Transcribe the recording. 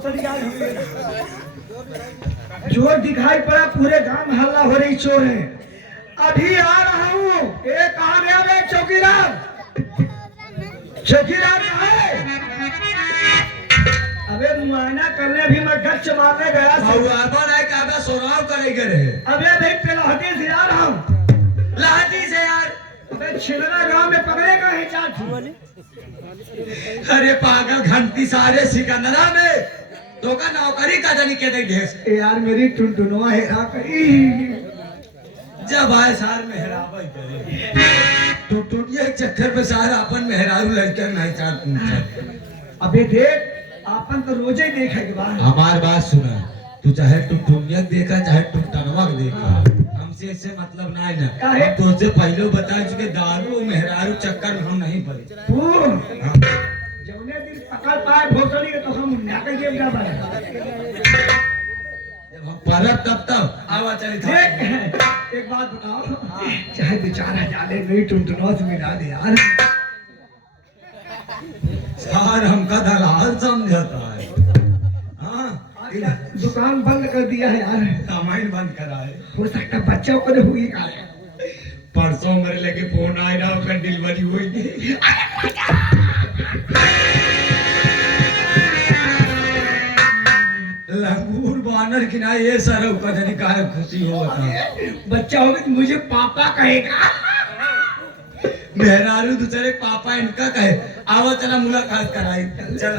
भोसड़ी आई हुई है। चोर दिखाई पड़ा, पूरे गांव में हल्ला हो रही चोर है। अभी आ रहा हूँ। एक कहाँ गया बे चौकीदार? चौकीदार है? अबे मुआयना करने भी मैं गच्च मारने गया था। सोनाव करे करे। अबे भाई पिलाहटी से आ रहा हूँ। लाठी से यार। अबे छिलना गांव में पकड़ेगा ही चाचू। अरे पागल घंटी सारे सिकंदरा में तो का नौकरी का जानी के दे ढेस। यार मेरी टुनटुनवा है जब आए सार मेहराबा करे तो टुनिया के चक्कर पे सारा अपन मेहरारू लड़के नहीं चाहते। अबे देख आपन तो रोजे ही देखा के बाद। हमार बात सुना, तू चाहे तू टुनिया देखा चाहे तू टनवा देखा, हमसे इससे मतलब नहीं ना। काहे? हम तुझसे पहले बता चुके दारू मेहरारू चक्कर में हम नहीं पड़े। तू जौने दिन पकड़ पाए भोसड़ी के तो हम नाके जेब जा बने। जब हम परब तब आवा चले था। देख एक बात बताओ, चाहे बेचारा जाने मेरी टुनटुनवा से मिला दे यार। सार हमका दलाल समझता है। हाँ दुकान बंद कर दिया है यार। कमाई बंद करा है। हो सकता बच्चा को तो हुई का। परसों मेरे लगे फोन आया ना, उसका डिलीवरी हुई थी। लंगूर बानर की ना ये सर का जनी काहे खुशी हो बच्चा होगा तो मुझे पापा कहेगा। मेहरारू दूसरे पापा इनका कहे। आवा चला मुलाकात कराई चल।